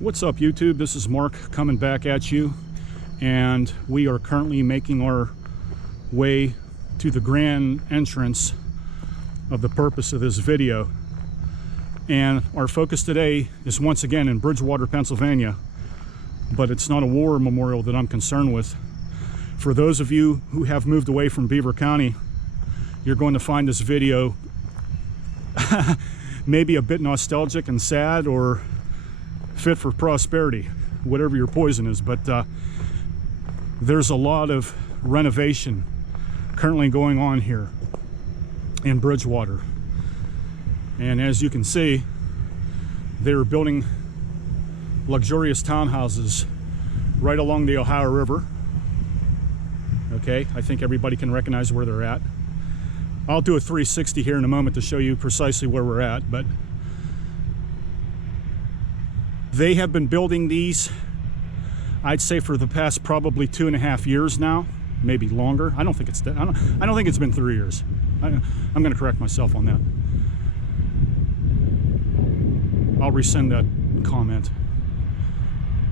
What's up, YouTube? This is Mark coming back at you, and we are currently making our way to the grand entrance of the purpose of this video. And our focus today is once again in Bridgewater, Pennsylvania, but it's not a war memorial that I'm concerned with. For those of you who have moved away from Beaver County, you're going to find this video maybe a bit nostalgic and sad, or fit for prosperity, whatever your poison is. But there's a lot of renovation currently going on here in Bridgewater, and as you can see, they're building luxurious townhouses right along the Ohio River. Okay, I think everybody can recognize where they're at. I'll do a 360 here in a moment to show you precisely where we're at, but they have been building these, I'd say, for the past probably 2.5 years now, maybe longer. I don't think it's been 3 years. I'm going to correct myself on that. I'll rescind that comment.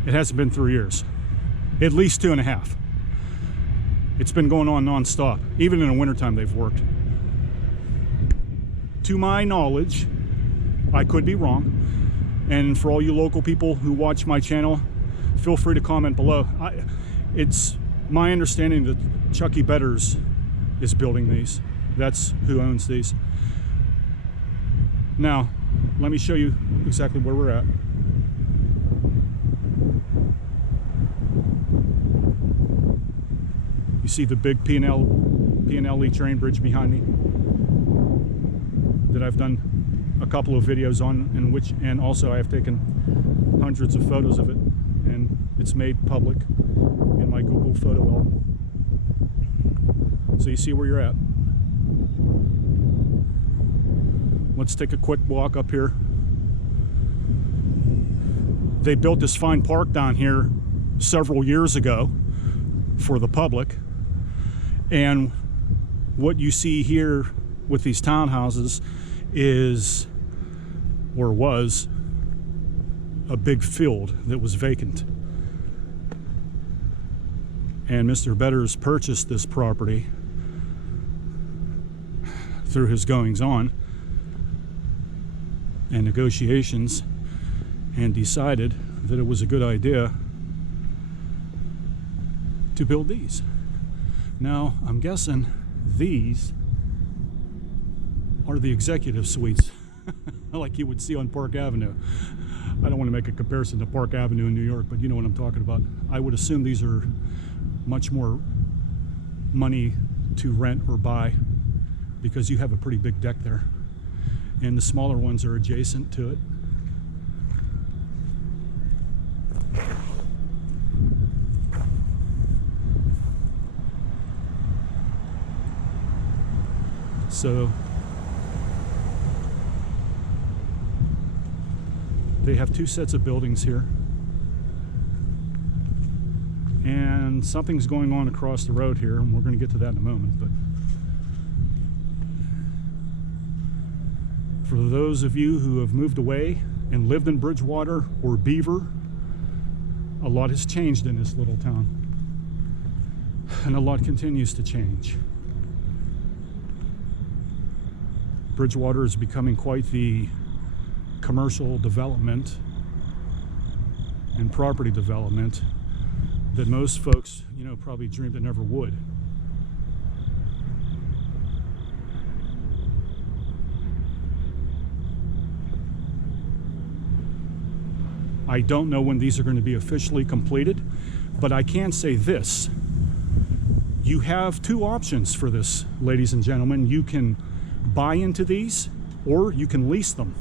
It hasn't been 3 years, at least 2.5. It's been going on non-stop. Even in the wintertime they've worked. To my knowledge, I could be wrong, and for all you local people who watch my channel, feel free to comment below. It's my understanding that Chucky Betters is building these. That's who owns these. Now, let me show you exactly where we're at. You see the big P&L train bridge behind me that I've done a couple of videos on, and also I have taken hundreds of photos of it, and it's made public in my Google photo album. So you see where you're at. Let's take a quick walk up here. They built this fine park down here several years ago for the public, and what you see here with these townhouses is, or was, a big field that was vacant, and Mr. Betters purchased this property through his goings on and negotiations, and decided that it was a good idea to build these. Now, I'm guessing these are the executive suites like you would see on Park Avenue. I don't want to make a comparison to Park Avenue in New York, but you know what I'm talking about. I would assume these are much more money to rent or buy, because you have a pretty big deck there, and the smaller ones are adjacent to it. So they have two sets of buildings here, and something's going on across the road here, and we're going to get to that in a moment. But for those of you who have moved away and lived in Bridgewater or Beaver, a lot has changed in this little town, and a lot continues to change. Bridgewater is becoming quite the commercial development and property development that most folks, you know, probably dreamed it never would. I don't know when these are going to be officially completed, but I can say this. You have two options for this, ladies and gentlemen. You can buy into these, or you can lease them.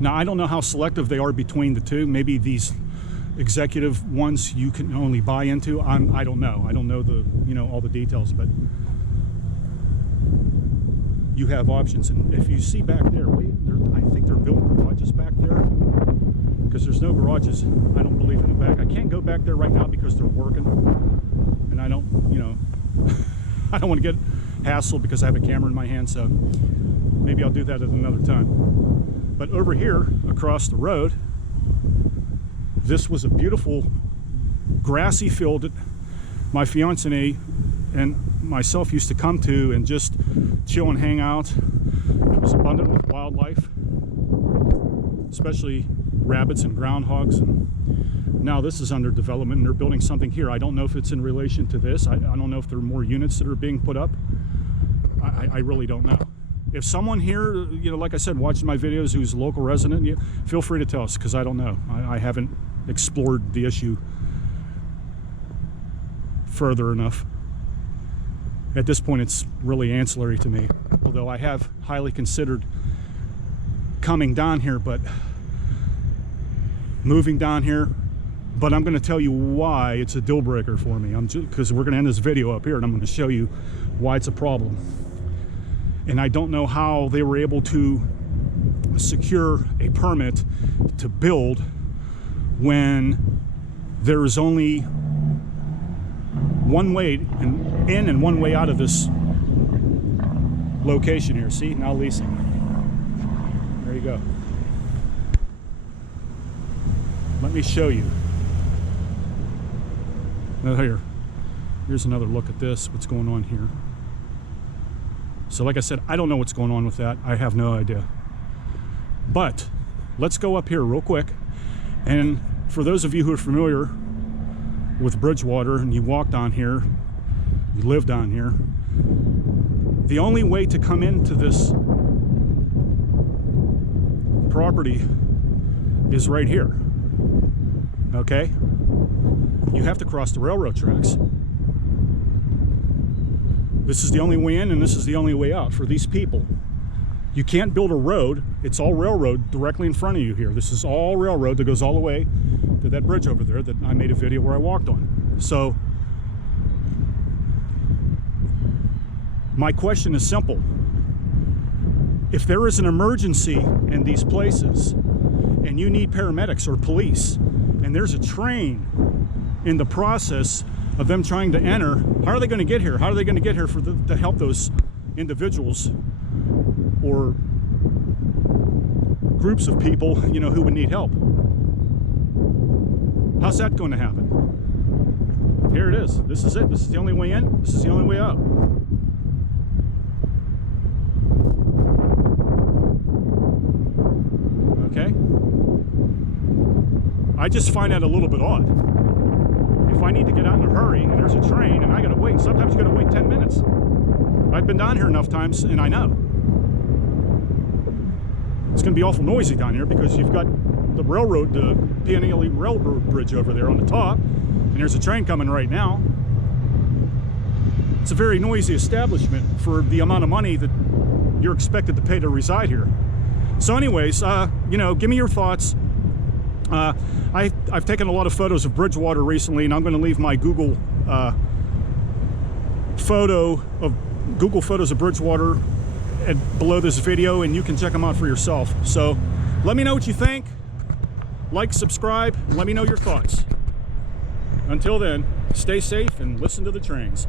Now, I don't know how selective they are between the two. Maybe these executive ones you can only buy into. I don't know. I don't know the, you know, all the details, but you have options. And if you see back there, I think they're building garages back there, because there's no garages, I don't believe, in the back. I can't go back there right now because they're working, and I don't, you know, I don't want to get hassled because I have a camera in my hand, so maybe I'll do that at another time. But over here, across the road, This was a beautiful grassy field that my fiance and myself used to come to and just chill and hang out. It was abundant with wildlife, especially rabbits and groundhogs. And now this is under development and they're building something here. I don't know if it's in relation to this. I don't know if there are more units that are being put up. I really don't know. If someone here, you know, like I said, watching my videos who's a local resident, feel free to tell us, because I don't know. I haven't explored the issue further enough. At this point, it's really ancillary to me, although I have highly considered coming down here, but moving down here. But I'm going to tell you why it's a deal breaker for me. Because we're going to end this video up here, and I'm going to show you why it's a problem. And I don't know how they were able to secure a permit to build when there is only one way in and one way out of this location here. See, now leasing. There you go. Let me show you. Now here's another look at this, what's going on here. So like I said, I don't know what's going on with that. I have no idea. But let's go up here real quick. And for those of you who are familiar with Bridgewater and you walk down here, you live down here, the only way to come into this property is right here. Okay? You have to cross the railroad tracks. This is the only way in and this is the only way out for these people. You can't build a road. It's all railroad directly in front of you here. This is all railroad that goes all the way to that bridge over there that I made a video where I walked on. So my question is simple. If there is an emergency in these places and you need paramedics or police and there's a train in the process of them trying to enter, how are they going to get here? How are they going to get here to help those individuals or groups of people, you know, who would need help? How's that going to happen? Here it is. This is it. This is the only way in. This is the only way out. Okay? I just find that a little bit odd. If I need to get out in a hurry and there's a train and I gotta wait, sometimes you gotta wait 10 minutes. I've been down here enough times and I know. It's gonna be awful noisy down here because you've got the railroad, the P&E railroad bridge over there on the top, and there's a train coming right now. It's a very noisy establishment for the amount of money that you're expected to pay to reside here. So anyways, you know, give me your thoughts. I've taken a lot of photos of Bridgewater recently, and I'm going to leave my Google photos of Bridgewater below this video, and you can check them out for yourself. So let me know what you think. Like, subscribe, let me know your thoughts. Until then, stay safe and listen to the trains.